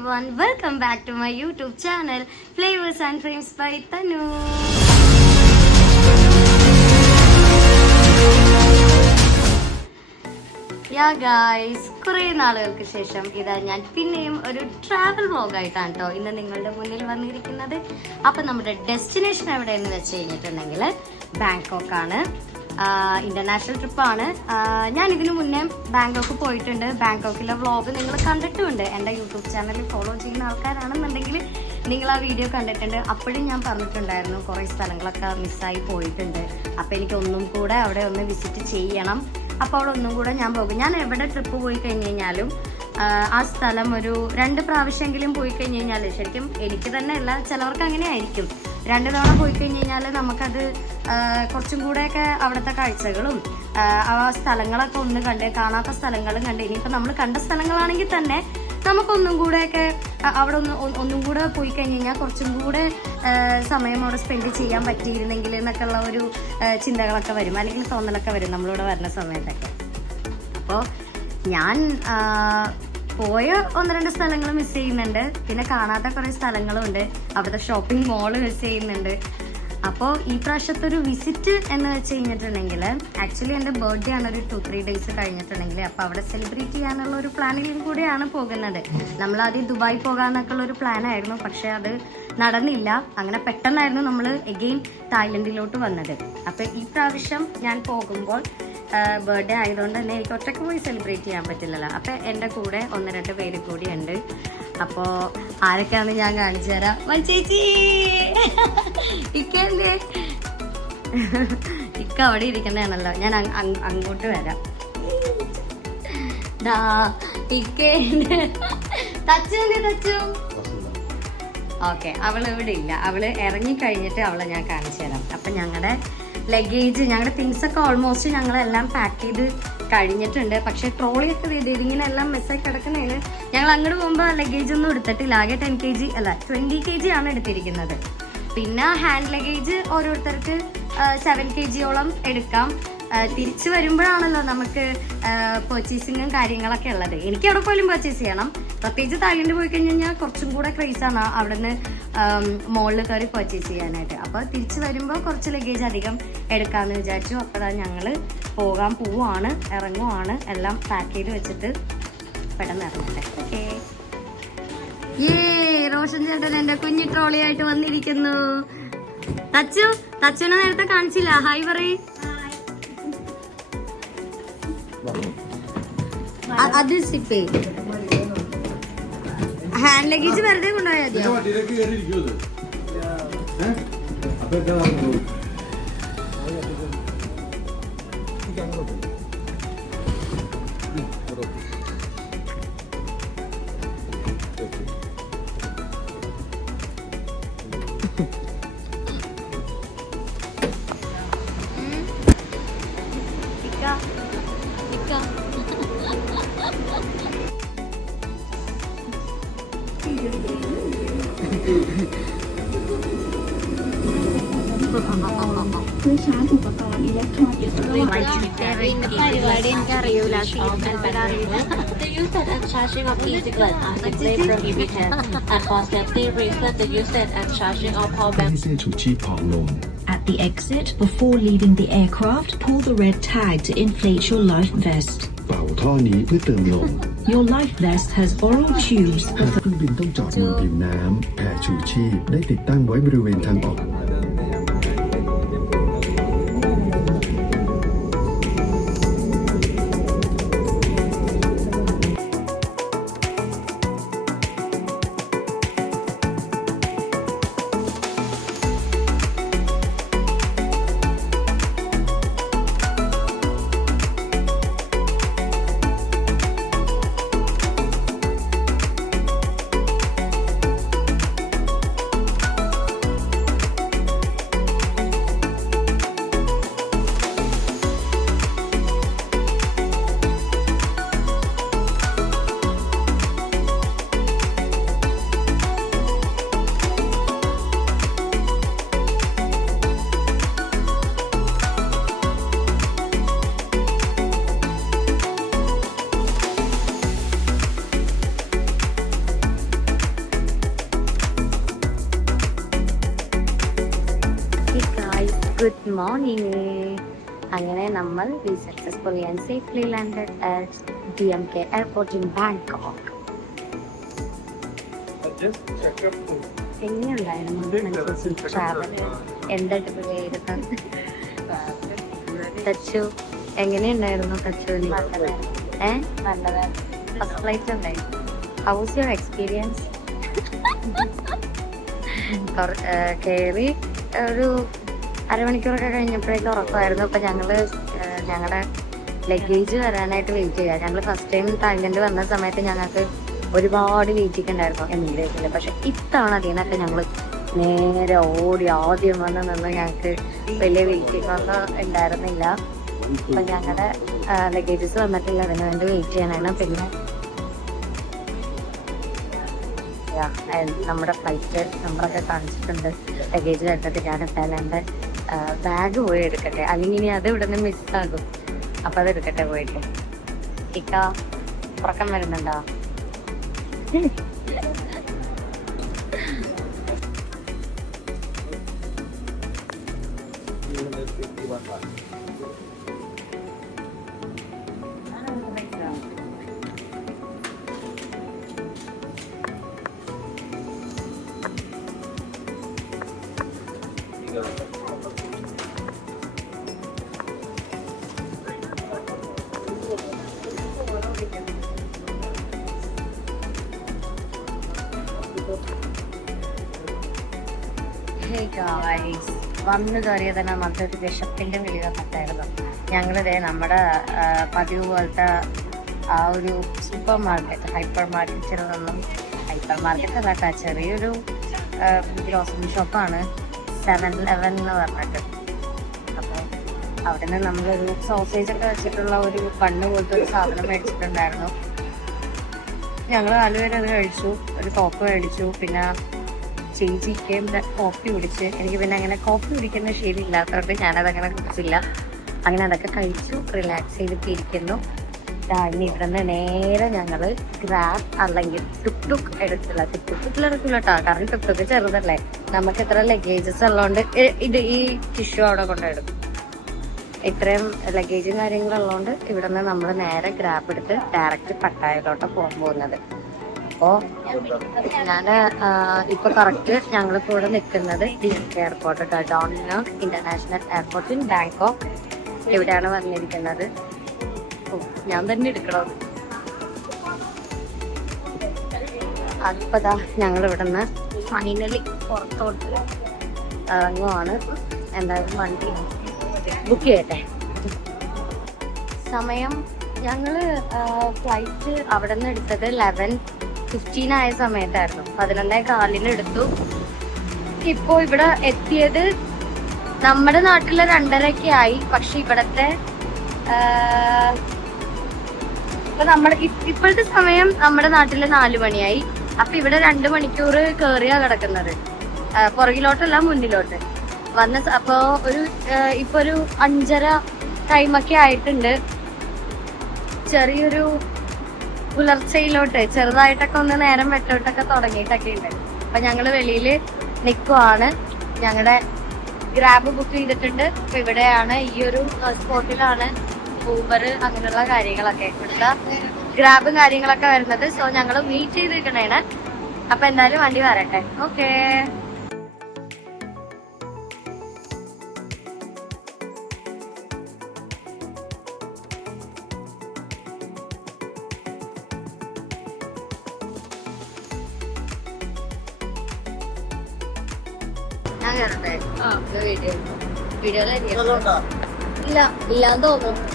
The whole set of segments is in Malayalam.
everyone, welcome back to my YouTube channel Flavors and Frames by Tanu. Yeah guys, കുറേ നാളുകൾക്ക് ശേഷം ഇതാ ഞാൻ പിന്നെയും ഒരു ട്രാവൽ വ്ലോഗ് ആയിട്ടാണ് കേട്ടോ ഇന്ന് നിങ്ങളുടെ മുന്നിൽ വന്നിരിക്കുന്നത്. അപ്പം നമ്മുടെ ഡെസ്റ്റിനേഷൻ എവിടെയെന്ന് വെച്ച് കഴിഞ്ഞിട്ടുണ്ടെങ്കിൽ ബാങ്കോക്ക് ആണ്. ഇന്റർനാഷണൽ ട്രിപ്പാണ്. ഞാൻ ഇതിനു മുന്നേ ബാങ്കോക്ക് പോയിട്ടുണ്ട്. ബാങ്കോക്കിലെ വ്ളോഗ് നിങ്ങൾ കണ്ടിട്ടുമുണ്ട്. എൻ്റെ യൂട്യൂബ് ചാനലിൽ ഫോളോ ചെയ്യുന്ന ആൾക്കാരാണെന്നുണ്ടെങ്കിൽ നിങ്ങൾ ആ വീഡിയോ കണ്ടിട്ടുണ്ട്. അപ്പോഴും ഞാൻ പറഞ്ഞിട്ടുണ്ടായിരുന്നു കുറേ സ്ഥലങ്ങളൊക്കെ മിസ്സായി പോയിട്ടുണ്ട്. അപ്പോൾ എനിക്ക് ഒന്നും കൂടെ അവിടെ ഒന്ന് വിസിറ്റ് ചെയ്യണം. അപ്പോൾ അവിടെ ഒന്നും കൂടെ ഞാൻ പോകും. ഞാൻ എവിടെ ട്രിപ്പ് പോയി കഴിഞ്ഞ് കഴിഞ്ഞാലും ആ സ്ഥലം ഒരു 2 പ്രാവശ്യമെങ്കിലും പോയി കഴിഞ്ഞ് കഴിഞ്ഞാൽ, ശരിക്കും എനിക്ക് തന്നെ അല്ല, ചിലവർക്ക് അങ്ങനെ ആയിരിക്കും, 2 തവണ പോയി കഴിഞ്ഞ് കഴിഞ്ഞാൽ നമുക്കത് കുറച്ചും കൂടെയൊക്കെ അവിടുത്തെ കാഴ്ചകളും ആ സ്ഥലങ്ങളൊക്കെ ഒന്ന് കണ്ട്, കാണാത്ത സ്ഥലങ്ങളും കണ്ട്, ഇനിയിപ്പോൾ നമ്മൾ കണ്ട സ്ഥലങ്ങളാണെങ്കിൽ തന്നെ നമുക്കൊന്നും കൂടെയൊക്കെ അവിടെ ഒന്നും കൂടെ പോയി കഴിഞ്ഞ് കഴിഞ്ഞാൽ കുറച്ചും കൂടെ സമയം അവിടെ സ്പെൻഡ് ചെയ്യാൻ പറ്റിയിരുന്നെങ്കിൽ എന്നൊക്കെ ഉള്ള ഒരു ചിന്തകളൊക്കെ വരും, അല്ലെങ്കിൽ തോന്നലൊക്കെ വരും നമ്മളിവിടെ വരുന്ന സമയത്തൊക്കെ. അപ്പോൾ ഞാൻ പോയ 1-2 സ്ഥലങ്ങൾ മിസ് ചെയ്യുന്നുണ്ട്. പിന്നെ കാണാത്ത കുറേ സ്ഥലങ്ങളും ഉണ്ട്. അവിടുത്തെ ഷോപ്പിംഗ് മോള് മിസ് ചെയ്യുന്നുണ്ട്. അപ്പോൾ ഈ പ്രാവശ്യത്തെ ഒരു വിസിറ്റ് എന്ന് വെച്ച് കഴിഞ്ഞിട്ടുണ്ടെങ്കിൽ, ആക്ച്വലി എൻ്റെ ബർത്ത്ഡേ ആണ് ഒരു 2-3 ഡേയ്സ് കഴിഞ്ഞിട്ടുണ്ടെങ്കിൽ. അപ്പോൾ അവിടെ സെലിബ്രേറ്റ് ചെയ്യാനുള്ള ഒരു പ്ലാനിലും കൂടിയാണ് പോകുന്നത്. നമ്മളാദ്യം ദുബായ് പോകാമെന്നൊക്കെ ഉള്ളൊരു പ്ലാനായിരുന്നു, പക്ഷേ അത് നടന്നില്ല. അങ്ങനെ പെട്ടെന്നായിരുന്നു നമ്മൾ എഗെയിൻ തായ്ലൻഡിലോട്ട് വന്നത്. അപ്പോൾ ഈ പ്രാവശ്യം ഞാൻ പോകുമ്പോൾ ബർത്ത്ഡേ ആയതുകൊണ്ട് തന്നെ എനിക്ക് ഒറ്റയ്ക്ക് പോയി സെലിബ്രേറ്റ് ചെയ്യാൻ പറ്റില്ലല്ലോ. അപ്പം എൻ്റെ കൂടെ 1-2 പേര് കൂടി ഉണ്ട്. അപ്പോൾ ആരൊക്കെയാണെന്ന് ഞാൻ കാണിച്ചു തരാം. ചേച്ചി ഇക്കല്ലേ, ഇക്ക അവിടെ ഇരിക്കണേണല്ലോ. ഞാൻ അങ്ങോട്ട് വരാം. തച്ചു ഓക്കെ, അവൾ ഇവിടെ ഇല്ല. അവള് ഇറങ്ങിക്കഴിഞ്ഞിട്ട് അവളെ ഞാൻ കാണിച്ചു തരാം. അപ്പം ഞങ്ങളുടെ ലഗേജ്, ഞങ്ങളുടെ തിങ്സ് ഒക്കെ ഓൾമോസ്റ്റ് ഞങ്ങളെല്ലാം പാക്ക് ചെയ്ത് കഴിഞ്ഞിട്ടുണ്ട്. പക്ഷെ ട്രോളിയൊക്കെ ഇതിങ്ങനെ എല്ലാം മിസ്സായി കിടക്കുന്നതിന് ഞങ്ങൾ അങ്ങോട്ട് പോകുമ്പോൾ ലഗേജ് ഒന്നും എടുത്തിട്ടില്ല. ആകെ 10 kg അല്ല 20 kg ആണ് എടുത്തിരിക്കുന്നത്. പിന്നെ ഹാൻഡ് ലഗേജ് ഓരോരുത്തർക്ക് 7 kg എടുക്കാം. തിരിച്ചു വരുമ്പോഴാണല്ലോ നമുക്ക് പർച്ചേസിങ്ങും കാര്യങ്ങളൊക്കെ ഉള്ളത്. എനിക്ക് അവിടെ പോലും പർച്ചേസ് ചെയ്യണം. പ്രത്യേകിച്ച് തായ്ലൻഡ് പോയി കഴിഞ്ഞ് കഴിഞ്ഞാൽ കുറച്ചും കൂടെ ക്രൈസാണ് അവിടെ നിന്ന് മോളിൽ കയറി പർച്ചേസ് ചെയ്യാനായിട്ട്. അപ്പോൾ തിരിച്ചു വരുമ്പോൾ കുറച്ച് ലഗേജ് അധികം എടുക്കാമെന്ന് വിചാരിച്ചു. അപ്പോൾ ഞങ്ങൾ പോകാൻ പോവാണ്, ഇറങ്ങുവാണ്. എല്ലാം പാക്ക് ചെയ്ത് വെച്ചിട്ട് പെട്ടെന്ന് ഇറങ്ങട്ടെ. ഓക്കെ. റോഷൻ ചേട്ടൻ എൻ്റെ കുഞ്ഞു ട്രോളിയായിട്ട് വന്നിരിക്കുന്നു. തച്ചുനെ നേരത്തെ കാണിച്ചില്ല. ഹായ് പറയ്. അത് സിപ്പേ ഹാൻഡ് ലഗേജ് വെറുതെ കൊണ്ടുപോയാൽ The usage and charging of e-cigarettes are strictly prohibited, and for safety reasons, the usage and charging of power banks. At the exit, before leaving the aircraft, pull the red tag to inflate your life vest. Your life vest has oral tubes. เครื่องบินต้องจอดบนผิวน้ำแพชูชีพได้ติดตั้งไว้บริเวณทางออก good morning. അങ്ങനെ നമ്മൾ successfully and safely landed at DMK airport in Bangkok. എങ്ങനെയുണ്ടായിരുന്നു ട്രാവൽ? എന്തായിട്ട് വിലയിരുത്തുന്നത്? തച്ചു എങ്ങനെയുണ്ടായിരുന്നു തച്ചുവിന്? നല്ലതായിരുന്നു. ഫസ്റ്റ് ഫ്ലൈറ്റ് ഉണ്ടായിരുന്നു. How was your experience? കയറി ഒരു അരമണിക്കൂറൊക്കെ കഴിഞ്ഞപ്പോഴേക്കും ഉറക്കമായിരുന്നു. അപ്പം ഞങ്ങളുടെ ലഗേജ് വരാനായിട്ട് വെയിറ്റ് ചെയ്യുക. ഞങ്ങൾ ഫസ്റ്റ് ടൈം തായ്ലൻഡ് വന്ന സമയത്ത് ഞങ്ങൾക്ക് ഒരുപാട് വെയിറ്റിംഗ് ഉണ്ടായിരുന്നു എന്തിലേക്കില്ല. പക്ഷെ ഇത്തവണ അതിനൊക്കെ ഞങ്ങൾ നേരെ ഓടി ആദ്യം വന്ന് നിന്ന് ഞങ്ങൾക്ക് വലിയ വെയിറ്റിംഗ് ഒന്നും ഉണ്ടായിരുന്നില്ല. അപ്പം ഞങ്ങളുടെ ലഗേജസ് വന്നിട്ടില്ല, അതിന് വേണ്ടി വെയിറ്റ് ചെയ്യാനാണ്. പിന്നെ നമ്മുടെ ഫ്ലൈറ്റ് നമ്പറൊക്കെ കാണിച്ചിട്ടുണ്ട്. ലഗേജ് കണ്ടിട്ട് ഞാൻ തായ്ലൻഡ് ബാഗ് പോയി എടുക്കട്ടെ, അല്ലെങ്കിൽ ഇനി അത് ഇവിടെ നിന്ന് മിസ്സാകും. അപ്പം അത് എടുക്കട്ടെ പോയിട്ട്. ഇക്ക ഉറക്കം വരുന്നുണ്ടോ? വന്നു കയറിയ തന്നെ മറ്റൊരു വിശപ്പിന്റെ വിളി വന്നിട്ടായിരുന്നു. ഞങ്ങളിതേ നമ്മുടെ പതിവ് പോലത്തെ ആ ഒരു സൂപ്പർ മാർക്കറ്റ്, ഹൈപ്പർ മാർക്കറ്റിൽ നിന്നും, ഹൈപ്പർ മാർക്കറ്റ് അല്ലാട്ട, ചെറിയൊരു ഗ്രോസറി ഷോപ്പാണ് 7-Eleven എന്ന് പറഞ്ഞിട്ട്. അപ്പോൾ അവിടെ നിന്ന് നമ്മളൊരു സോസേജ് ഒക്കെ വെച്ചിട്ടുള്ള ഒരു ബണ്ണ് പോലത്തെ ഒരു സാധനം മേടിച്ചിട്ടുണ്ടായിരുന്നു. ഞങ്ങൾ 4 പേര് അത് കഴിച്ചു. ഒരു കോക്ക് മേടിച്ചു. പിന്നെ ചേച്ചിക്കും കോഫി കുടിച്ച്, എനിക്ക് പിന്നെ അങ്ങനെ കോഫി കുടിക്കുന്ന ശീലമില്ലാത്തതുകൊണ്ട് ഞാനതങ്ങനെ കുടിച്ചില്ല. അങ്ങനെ അതൊക്കെ കഴിച്ചു റിലാക്സ് ചെയ്തിട്ട് ഇരിക്കുന്നു. ഇനി ഇവിടെ നിന്ന് നേരെ ഞങ്ങൾ ഗ്രാബ് അല്ലെങ്കിൽ ടുക് ടുക് എടുത്തില്ല. ടുക് എടുക്കില്ല കേട്ടോ, കാരണം ടുക് ടുക്ക് ചെറുതല്ലേ. നമുക്ക് ഇത്ര ലഗേജസ് ഉള്ളതുകൊണ്ട് ഈ ടിഷ്യൂ അവിടെ കൊണ്ടെടുക്കും. ഇത്രയും ലഗേജും കാര്യങ്ങളുള്ളതുകൊണ്ട് ഇവിടെ നിന്ന് നമ്മൾ നേരെ ഗ്രാബ് എടുത്ത് ഡയറക്റ്റ് പട്ടായയിലോട്ട് പോകാൻ പോകുന്നത്. അപ്പോൾ ഞാൻ ഇപ്പൊ കറക്റ്റ് ഞങ്ങളിപ്പോൾ ഇവിടെ നിൽക്കുന്നത് DMK airport, Don Mueang international airport in Bangkok. ഇവിടെയാണ് വന്നിരിക്കുന്നത്. ഞാൻ തന്നെ എടുക്കണം. അതിപ്പോ ഞങ്ങൾ ഇവിടെ നിന്ന് ഫൈനലി പുറത്തോട്ട് ഇറങ്ങുവാണ്. എന്തായാലും വണ്ടി ബുക്ക് ചെയ്യട്ടെ. സമയം ഞങ്ങള് ഫ്ലൈറ്റ് അവിടെ നിന്ന് എടുത്തത് 11:15 ആയ സമയത്തായിരുന്നു. 11:15 എടുത്തു. ഇപ്പോ ഇവിടെ എത്തിയത് നമ്മുടെ നാട്ടിലെ 2:30 ആയി. പക്ഷെ ഇവിടത്തെ ഇപ്പോഴത്തെ സമയം നമ്മുടെ നാട്ടിലെ 4 മണിയായി. അപ്പൊ ഇവിടെ 2 മണിക്കൂർ കേറിയാ കിടക്കുന്നത്, പുറകിലോട്ടല്ല മുന്നിലോട്ട് വന്ന. അപ്പൊ ഇപ്പൊ ഒരു 5:30 ടൈമൊക്കെ ആയിട്ടുണ്ട്. ചെറിയൊരു പുലർച്ചയിലോട്ട് ചെറുതായിട്ടൊക്കെ ഒന്ന് നേരം വെട്ടോട്ടൊക്കെ തുടങ്ങിയിട്ടൊക്കെ ഉണ്ട്. അപ്പൊ ഞങ്ങള് വെളിയില് നിൽക്കുവാണ്. ഞങ്ങളുടെ ഗ്രാബ് ബുക്ക് ചെയ്തിട്ടുണ്ട്. അപ്പൊ ഇവിടെയാണ്, ഈ ഒരു സ്പോട്ടിലാണ് ഊബർ അങ്ങനെയുള്ള കാര്യങ്ങളൊക്കെ, ഇവിടുത്തെ ഗ്രാബും കാര്യങ്ങളൊക്കെ വരുന്നത്. സോ ഞങ്ങള് മീറ്റ് ചെയ്ത് നിൽക്കണേണ്. അപ്പൊ എന്തായാലും വണ്ടി വരട്ടെ. ഓക്കേ. ഞാൻ കയറട്ടെ? വീഡിയോയിലായിരിക്കും. ഇല്ല ഇല്ലാന്ന് തോന്നുന്നു.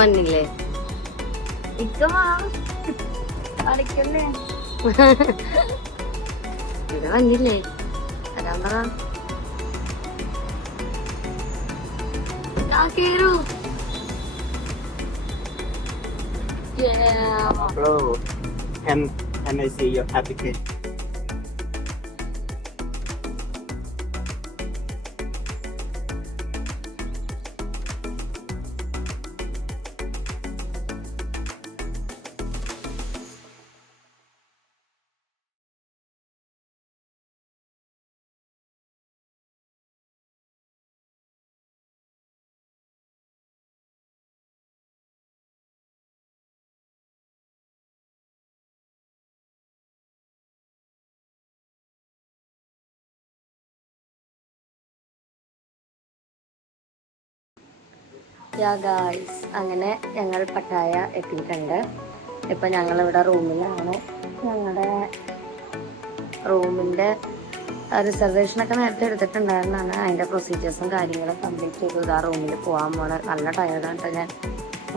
വന്നില്ലേ? ഇവിടെ വന്നില്ലേ? വരാൻ പറ. കേറൂ. Hello. Can I see your application? Yeah guys, അങ്ങനെ ഞങ്ങൾ പട്ടായ എത്തിയിട്ടുണ്ട്. ഇപ്പം ഞങ്ങളിവിടെ റൂമിലാണ്. ഞങ്ങളുടെ റൂമിൻ്റെ റിസർവേഷനൊക്കെ നേരത്തെ എടുത്തിട്ടുണ്ടായിരുന്നാണ്. അതിൻ്റെ പ്രൊസീജിയേഴ്സും കാര്യങ്ങളും കംപ്ലീറ്റ് ചെയ്തു. ഇതാ റൂമിൽ പോകാൻ പോണ. നല്ല ടയർഡാണ് കേട്ടോ. ഞാൻ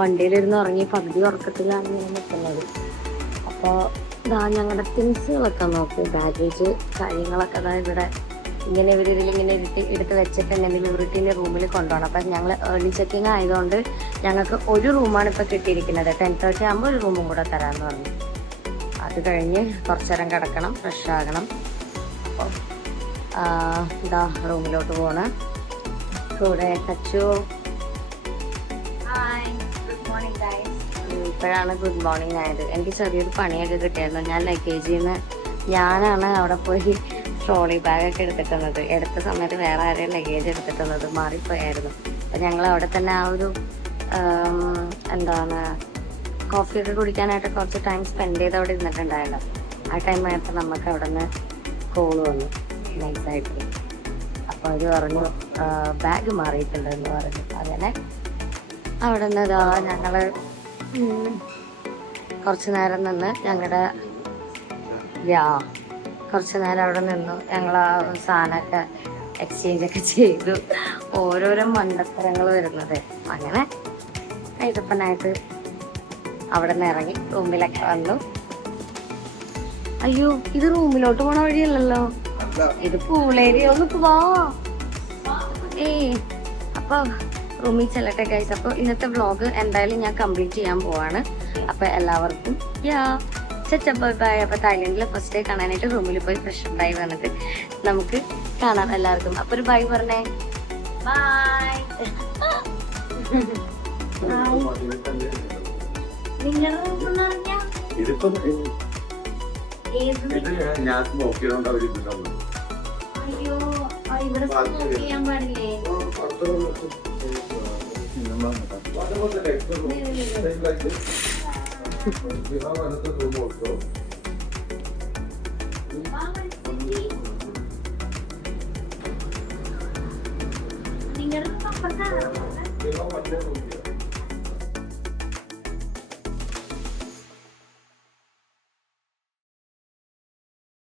വണ്ടിയിലിരുന്ന് ഉറങ്ങി പകുതി ഉറക്കത്തിലാണ് ഞാൻ നിൽക്കുന്നത്. അപ്പോൾ ഇതാ ഞങ്ങളുടെ തിങ്സുകളൊക്കെ നോക്കൂ, ബാഗേജ് കാര്യങ്ങളൊക്കെ അതാ ഇവിടെ ഇങ്ങനെ ഇവരിതിലിങ്ങനെ എടുത്ത് വെച്ചിട്ടുണ്ടെങ്കിൽ ഇവരുടെ റൂമിൽ കൊണ്ടുപോകണം. അപ്പം ഞങ്ങൾ ഏർലി ചെക്കിങ് ആയതുകൊണ്ട് ഞങ്ങൾക്ക് ഒരു റൂമാണ് ഇപ്പോൾ കിട്ടിയിരിക്കുന്നത്. 10:30 ആകുമ്പോൾ ഒരു റൂമും കൂടെ തരാമെന്ന് പറഞ്ഞു. അത് കഴിഞ്ഞ് കുറച്ച് നേരം കിടക്കണം, ഫ്രഷ് ആകണം. അപ്പോൾ ഇതാ റൂമിലോട്ട് പോകണം. കൂടെ കച്ചു. ഇപ്പോഴാണ് ഗുഡ് മോർണിംഗ് ആയത്. എനിക്ക് ചെറിയൊരു പണിയൊക്കെ കിട്ടിയായിരുന്നു. ഞാൻ ലഗേജിൽ നിന്ന് ഞാനാണ് അവിടെ പോയി ട്രോളി ബാഗൊക്കെ എടുത്തിട്ടുള്ളത്. എടുത്ത സമയത്ത് വേറെ ആരെയും ലഗേജ് എടുത്തിട്ടുള്ളത് മാറിപ്പോയായിരുന്നു. അപ്പം ഞങ്ങൾ അവിടെ തന്നെ ആ ഒരു എന്താണ് കോഫിയൊക്കെ കുടിക്കാനായിട്ട് കുറച്ച് ടൈം സ്പെൻഡ് ചെയ്ത് അവിടെ ഇരുന്നിട്ടുണ്ടായല്ലോ. ആ ടൈം ആയപ്പോൾ നമുക്ക് അവിടെ നിന്ന് കോള് വന്നു നൈസായിട്ട്. അപ്പോൾ അവർ പറഞ്ഞു ബാഗ് മാറിയിട്ടുണ്ടെന്ന് പറഞ്ഞു. അങ്ങനെ അവിടെ നിന്ന് ഇതാ ഞങ്ങൾ കുറച്ച് നേരം നിന്ന് ഞങ്ങളുടെ കുറച്ച് നേരം അവിടെ നിന്നു. ഞങ്ങൾ ആ സാധനമൊക്കെ എക്സ്ചേഞ്ചൊക്കെ ചെയ്തു. ഓരോരോ മണ്ടത്തരങ്ങൾ വരുന്നത്. അങ്ങനെ കൈതപ്പനായിട്ട് അവിടെ നിന്ന് ഇറങ്ങി റൂമിലൊക്കെ വന്നു. അയ്യോ, ഇത് റൂമിലോട്ട് പോണ വഴിയല്ലല്ലോ, ഇത് പൂളേരിയ. ഒന്ന് പോവാ. അപ്പൊ റൂമിൽ ചെല്ലട്ടെ ഗൈസ്. അപ്പോൾ ഇന്നത്തെ വ്ളോഗ് എന്തായാലും ഞാൻ കംപ്ലീറ്റ് ചെയ്യാൻ പോവാണ്. അപ്പൊ എല്ലാവർക്കും ബൈ. അപ്പൊ തായ്ലൻഡിലെ ഫസ്റ്റ് ഡേ കാണാനായിട്ട് റൂമിൽ പോയി ഫ്രഷ് ആയി വന്നിട്ട് നമുക്ക് കാണാം എല്ലാവർക്കും. അപ്പൊ ഒരു ബൈ പറഞ്ഞേ. ബൈ. നിങ്ങളുടെ അയ്യോ ഇവിടെ ചെയ്യാൻ പാടില്ലേ? നിങ്ങളുടെ